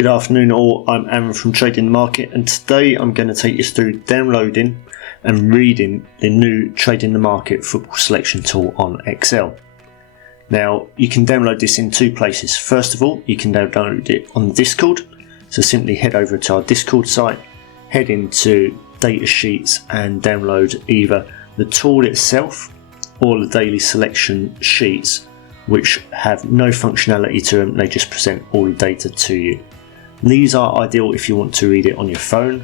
Good afternoon all, I'm Aaron from Trading the Market, and today I'm going to take you through downloading and reading the new Trading the Market football selection tool on Excel. Now you can download this in two places. First of all, you can download it on Discord, so simply head over to our Discord site, head into data sheets and download either the tool itself or the daily selection sheets, which have no functionality to them, they just present all the data to you. These are ideal if you want to read it on your phone,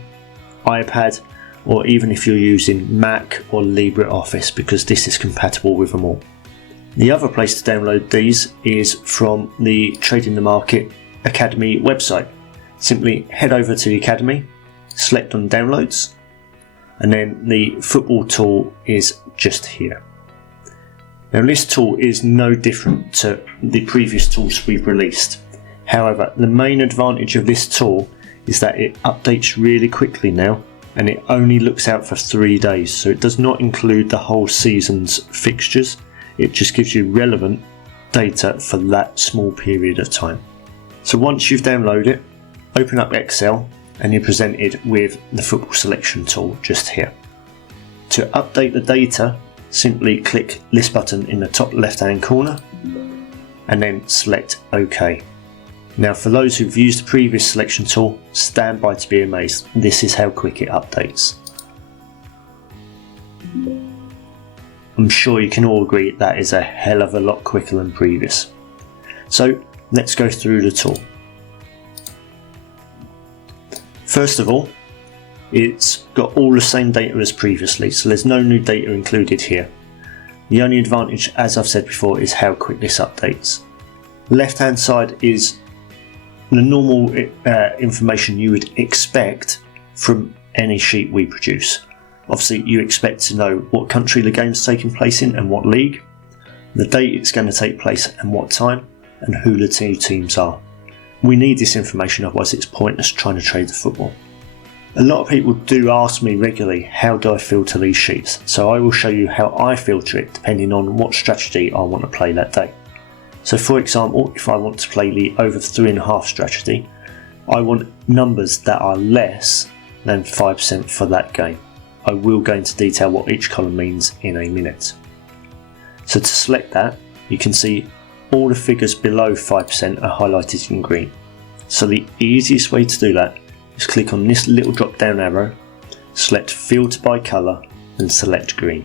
iPad, or even if you're using Mac or LibreOffice, because this is compatible with them all. The other place to download these is from the Trading the Market Academy website. Simply head over to the Academy, select on Downloads, and then the football tool is just here. Now this tool is no different to the previous tools we've released. However, the main advantage of this tool is that it updates really quickly now, and it only looks out for 3 days, so it does not include the whole season's fixtures. It just gives you relevant data for that small period of time. So once you've downloaded it, open up Excel and you're presented with the football selection tool just here. To update the data, simply click this button in the top left hand corner and then select OK. Now for those who've used the previous selection tool, stand by to be amazed. This is how quick it updates. I'm sure you can all agree that is a hell of a lot quicker than previous. So let's go through the tool. First of all, it's got all the same data as previously, so there's no new data included here. The only advantage, as I've said before, is how quick this updates. The left hand side is the normal information you would expect from any sheet we produce. Obviously you expect to know what country the game's taking place in and what league, the date it's going to take place and what time, and who the two teams are. We need this information, otherwise it's pointless trying to trade the football. A lot of people do ask me regularly, how do I filter these sheets? So I will show you how I filter it depending on what strategy I want to play that day. So for example, if I want to play the over 3.5 strategy, I want numbers that are less than 5% for that game. I will go into detail what each column means in a minute. So to select that, you can see all the figures below 5% are highlighted in green. So the easiest way to do that is click on this little drop down arrow, select filter by colour and select green.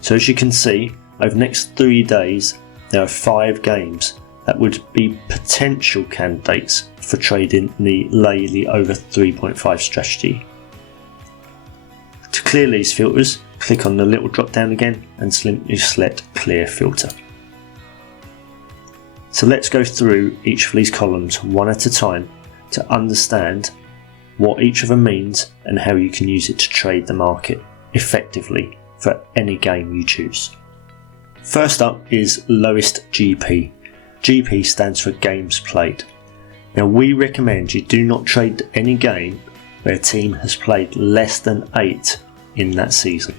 So as you can see, over the next 3 days there are 5 games that would be potential candidates for trading the Laylee over 3.5 strategy. To clear these filters, click on the little drop down again and simply select clear filter. So let's go through each of these columns one at a time to understand what each of them means and how you can use it to trade the market effectively for any game you choose. First up is lowest GP. GP stands for games played. Now we recommend you do not trade any game where a team has played less than 8 in that season.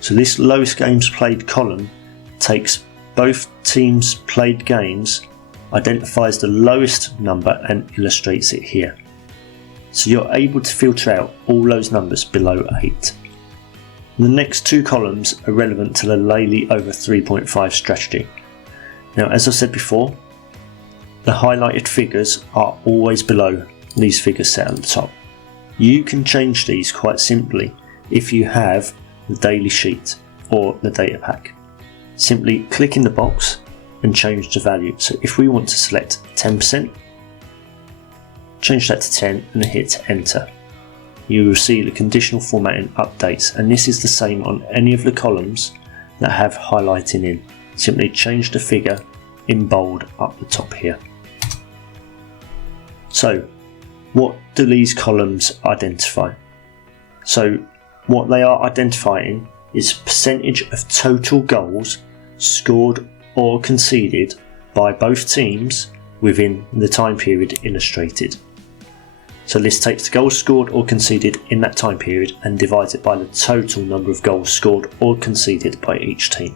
So this lowest games played column takes both teams played games, identifies the lowest number and illustrates it here. So you're able to filter out all those numbers below 8. The next 2 columns are relevant to the Laylee over 3.5 strategy. Now as I said before, the highlighted figures are always below these figures set at the top. You can change these quite simply if you have the daily sheet or the data pack. Simply click in the box and change the value. So if we want to select 10%, change that to 10 and hit enter. You will see the conditional formatting updates, and this is the same on any of the columns that have highlighting in. Simply change the figure in bold up the top here. So what do these columns identify? So what they are identifying is percentage of total goals scored or conceded by both teams within the time period illustrated. So this takes the goals scored or conceded in that time period and divides it by the total number of goals scored or conceded by each team.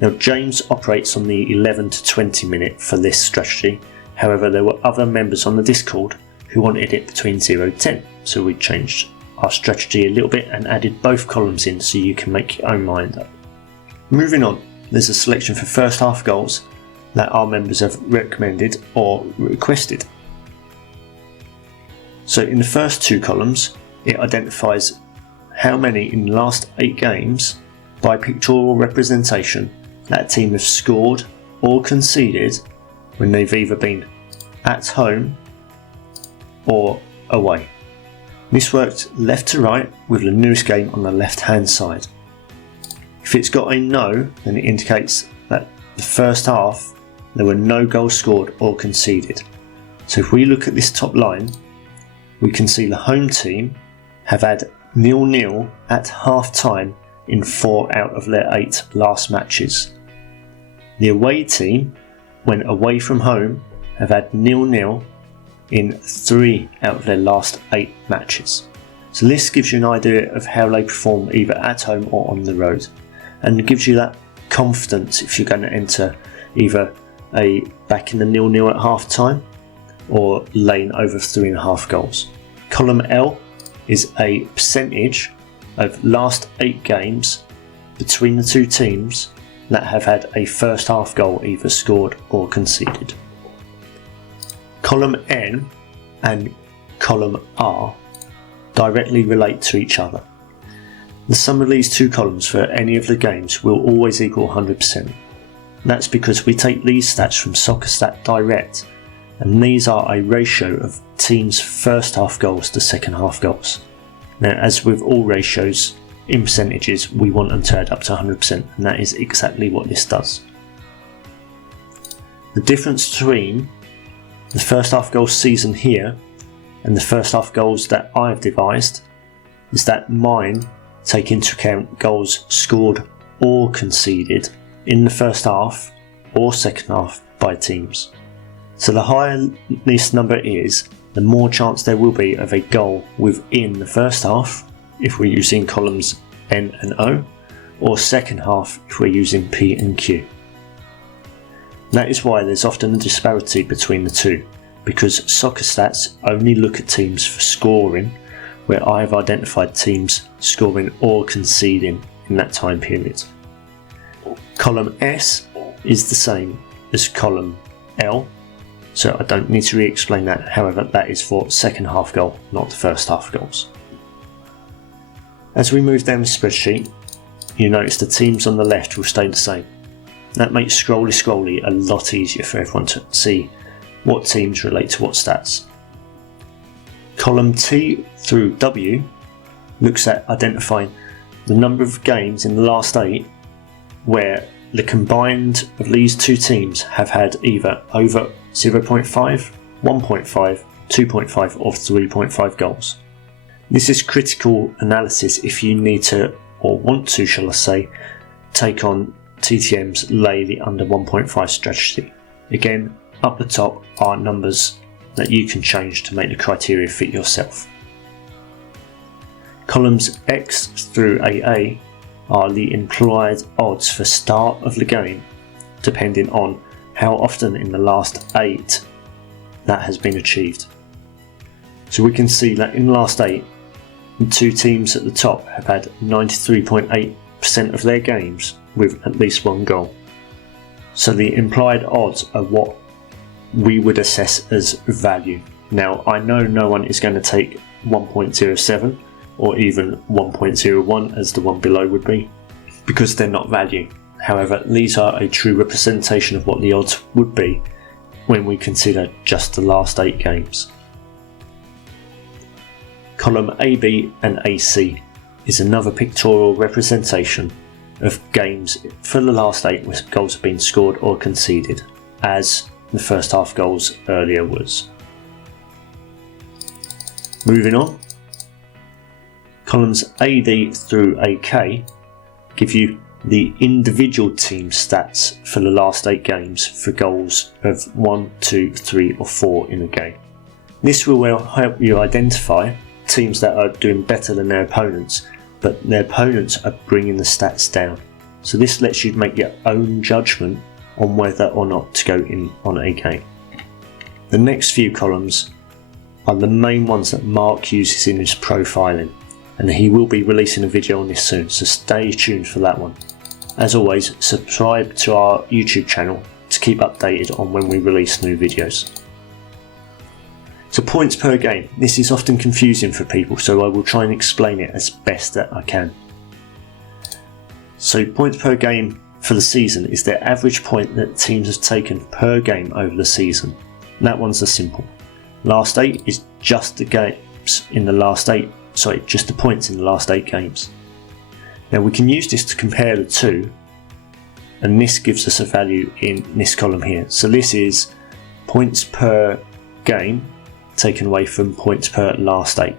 Now James operates on the 11 to 20 minute for this strategy, However, there were other members on the Discord who wanted it between 0 to 10, so we changed our strategy a little bit and added both columns in so you can make your own mind up. Moving on, there's a selection for first half goals that our members have recommended or requested. So in the first two columns, it identifies how many in the last 8 games by pictorial representation that team have scored or conceded when they've either been at home or away. This worked left to right with the newest game on the left hand side. If it's got a no, then it indicates that the first half there were no goals scored or conceded. So if we look at this top line, we can see the home team have had 0-0 at half time in 4 out of their 8 last matches. The away team, when away from home, have had 0-0 in 3 out of their last 8 matches. So this gives you an idea of how they perform either at home or on the road, and it gives you that confidence if you're going to enter either a back in the 0-0 at half time or laying over 3.5 goals. Column L is a percentage of last 8 games between the two teams that have had a first half goal either scored or conceded. Column N and column R directly relate to each other. The sum of these two columns for any of the games will always equal 100%. That's because we take these stats from SoccerStat Direct, and these are a ratio of teams' first half goals to second half goals. Now, as with all ratios in percentages, we want them to add up to 100%, and that is exactly what this does. The difference between the first half goals season here and the first half goals that I've devised is that mine take into account goals scored or conceded in the first half or second half by teams. So the higher this number is, the more chance there will be of a goal within the first half if we're using columns N and O, or second half if we're using P and Q. That is why there's often a disparity between the two, because SoccerStats only look at teams for scoring, where I've identified teams scoring or conceding in that time period. Column S is the same as column L, so I don't need to re-explain that. However, that is for second half goal, not the first half goals. As we move down the spreadsheet, you notice the teams on the left will stay the same. That makes scrolly a lot easier for everyone to see what teams relate to what stats. Column T through W looks at identifying the number of games in the last 8 where the combined of these two teams have had either over 0.5, 1.5, 2.5 or 3.5 goals. This is critical analysis if you need to, or want to shall I say, take on TTM's lay the under 1.5 strategy. Again, up the top are numbers that you can change to make the criteria fit yourself. Columns X through AA are the implied odds for start of the game, depending on how often in the last 8 that has been achieved. So we can see that in the last 8, the two teams at the top have had 93.8% of their games with at least one goal. So the implied odds are what we would assess as value. Now, I know no one is going to take 1.07 or even 1.01 as the one below would be, because they're not value. However, these are a true representation of what the odds would be when we consider just the last 8 games. Column AB and AC is another pictorial representation of games for the last 8 where goals have been scored or conceded, as the first half goals earlier was. Moving on, columns AD through AK give you the individual team stats for the last 8 games for goals of 1, 2, 3 or 4 in a game. This will help you identify teams that are doing better than their opponents, but their opponents are bringing the stats down. So this lets you make your own judgment on whether or not to go in on a game. The next few columns are the main ones that Mark uses in his profiling, and he will be releasing a video on this soon, so stay tuned for that one. As always, subscribe to our YouTube channel to keep updated on when we release new videos. So points per game. This is often confusing for people, so I will try and explain it as best that I can. So points per game for the season is the average point that teams have taken per game over the season. And that one's the simple. Last 8 is just the games in the last 8, just the points in the last 8 games. Now we can use this to compare the two, and this gives us a value in this column here. So this is points per game taken away from points per last 8.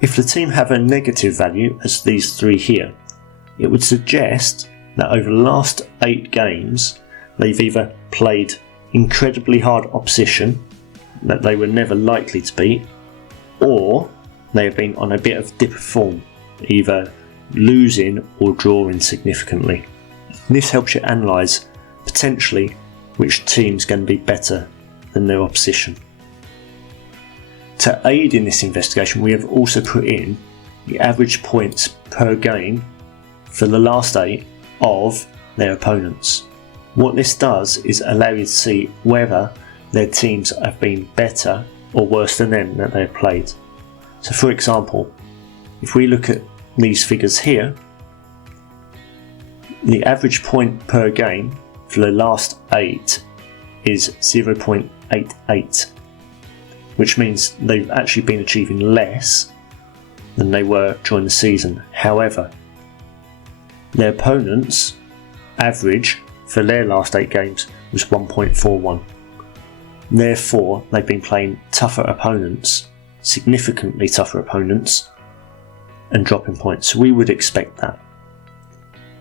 If the team have a negative value, as these 3 here, it would suggest that over the last 8 games they've either played incredibly hard opposition that they were never likely to beat, or they have been on a bit of dip of form, either losing or drawing significantly. This helps you analyse potentially which team's going to be better than their opposition. To aid in this investigation, we have also put in the average points per game for the last 8 of their opponents. What this does is allow you to see whether their teams have been better or worse than them that they have played. So for example, if we look at these figures here, the average point per game for the last 8 is 0.88, which means they've actually been achieving less than they were during the season. However, their opponents' average for their last 8 games was 1.41. Therefore, they've been playing tougher opponents, significantly tougher opponents, and dropping points. So we would expect that.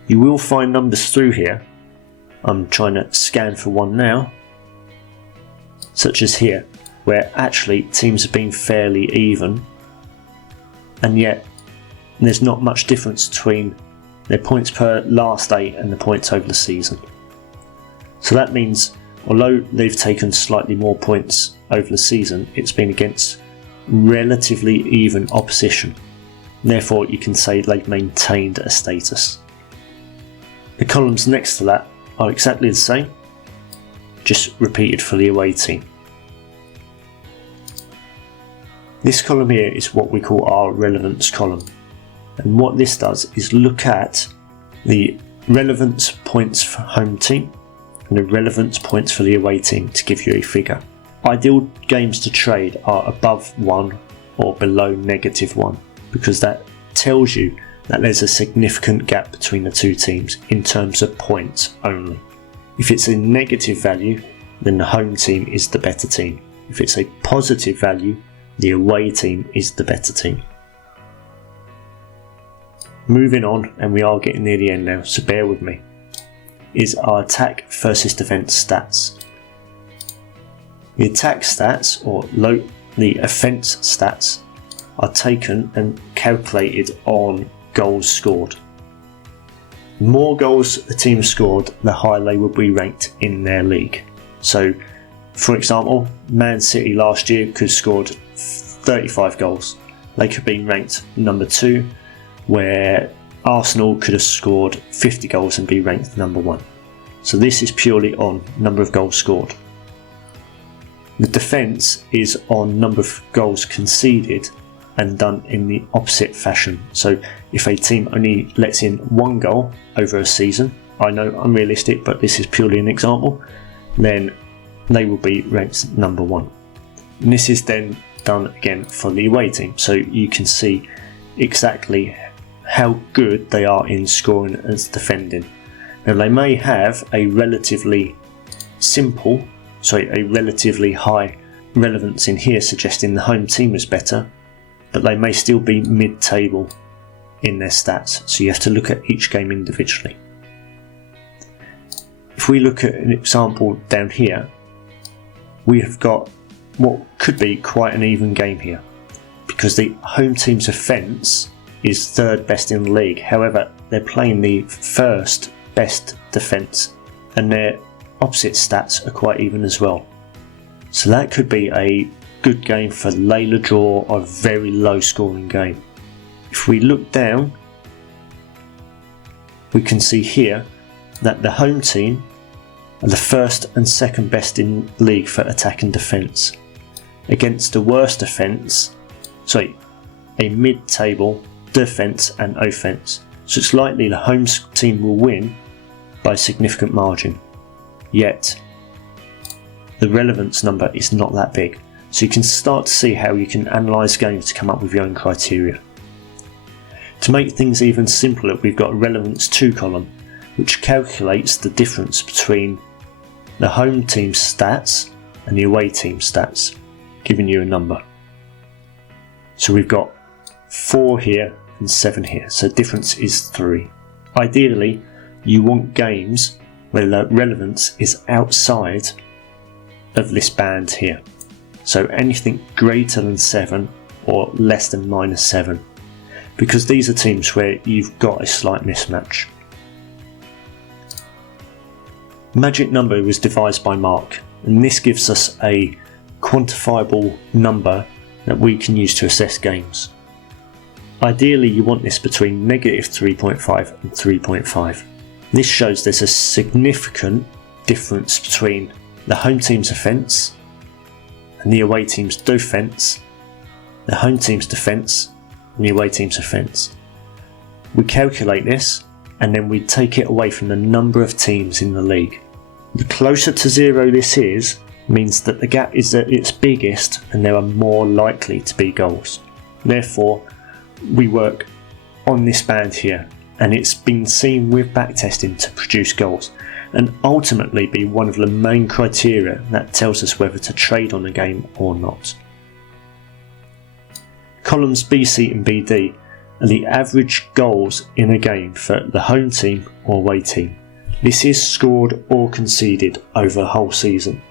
You will find numbers through here. I'm trying to scan for one now, such as here, where actually teams have been fairly even, and yet there's not much difference between their points per last 8 and the points over the season. So that means although they've taken slightly more points over the season, it's been against relatively even opposition. Therefore you can say they've maintained a status. The columns next to that are exactly the same, just repeated for the away team. This column here is what we call our relevance column, and what this does is look at the relevance points for home team and the relevance points for the away team to give you a figure. Ideal games to trade are above 1 or below -1, because that tells you that there's a significant gap between the two teams in terms of points only. If it's a negative value, then the home team is the better team. If it's a positive value, the away team is the better team. Moving on, and we are getting near the end now, so bear with me, is our attack versus defense stats. The attack stats, or the offense stats, are taken and calculated on goals scored. The more goals a team scored, the higher they will be ranked in their league. So, for example, Man City last year could have scored 35 goals. They could have been ranked number 2, where Arsenal could have scored 50 goals and be ranked number 1. So this is purely on number of goals scored. The defence is on number of goals conceded and done in the opposite fashion. So if a team only lets in 1 goal over a season, I know unrealistic, but this is purely an example, then they will be ranked number 1. And this is then done again for the away team, so you can see exactly how good they are in scoring and defending. Now they may have a relatively high relevance in here, suggesting the home team is better, but they may still be mid-table in their stats, so you have to look at each game individually. If we look at an example down here, we have got what could be quite an even game here, because the home team's offence is 3rd best in the league. However, they're playing the 1st best defence, and their opposite stats are quite even as well. So that could be a good game for Layla draw or a very low scoring game. If we look down, we can see here that the home team are the first and second best in league for attack and defence, against the worst a mid-table defence and offence. So it's likely the home team will win by a significant margin. Yet the relevance number is not that big, so you can start to see how you can analyse games to come up with your own criteria. To make things even simpler, we've got a relevance 2 column, which calculates the difference between the home team's stats and the away team's stats, giving you a number. So we've got 4 here and 7 here, so the difference is 3. Ideally, you want games where the relevance is outside of this band here. So anything greater than 7 or less than -7, because these are teams where you've got a slight mismatch. Magic number was devised by Mark, and this gives us a quantifiable number that we can use to assess games. Ideally, you want this between -3.5 and 3.5. This shows there's a significant difference between the home team's offence and the away team's defence, the home team's defence and the away team's offence. We calculate this and then we take it away from the number of teams in the league. The closer to 0 this is, means that the gap is at its biggest and there are more likely to be goals. Therefore, we work on this band here, and it's been seen with backtesting to produce goals and ultimately be one of the main criteria that tells us whether to trade on a game or not. Columns B, C and BD are the average goals in a game for the home team or away team. This is scored or conceded over a whole season.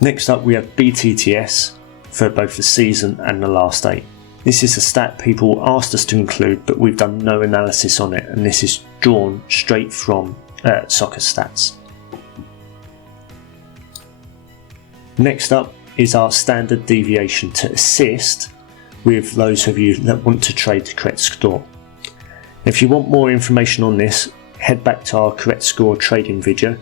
Next up we have BTTS for both the season and the last 8. This is a stat people asked us to include, but we've done no analysis on it, and this is drawn straight from soccer stats. Next up is our standard deviation to assist with those of you that want to trade the correct score. If you want more information on this, head back to our correct score trading video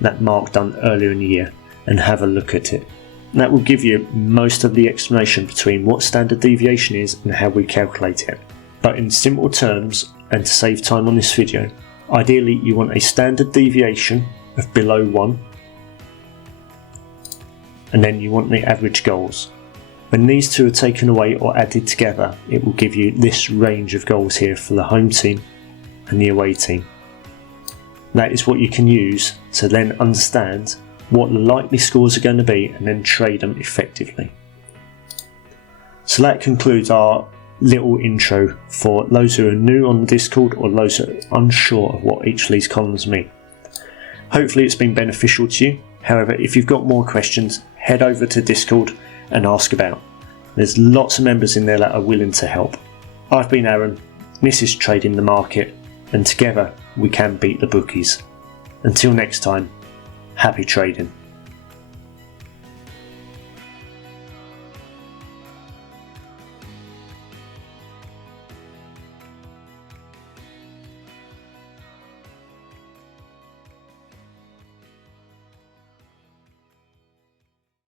that Mark done earlier in the year and have a look at it. That will give you most of the explanation between what standard deviation is and how we calculate it. But in simple terms, and to save time on this video, ideally you want a standard deviation of below 1, and then you want the average goals. When these two are taken away or added together, it will give you this range of goals here for the home team and the away team. That is what you can use to then understand what the likely scores are going to be and then trade them effectively. So that concludes our little intro for those who are new on the Discord or those who are unsure of what each of these columns mean. Hopefully it's been beneficial to you. However, if you've got more questions, head over to Discord and ask about. There's lots of members in there that are willing to help. I've been Aaron, this is Trading the Market, and together we can beat the bookies. Until next time, happy trading.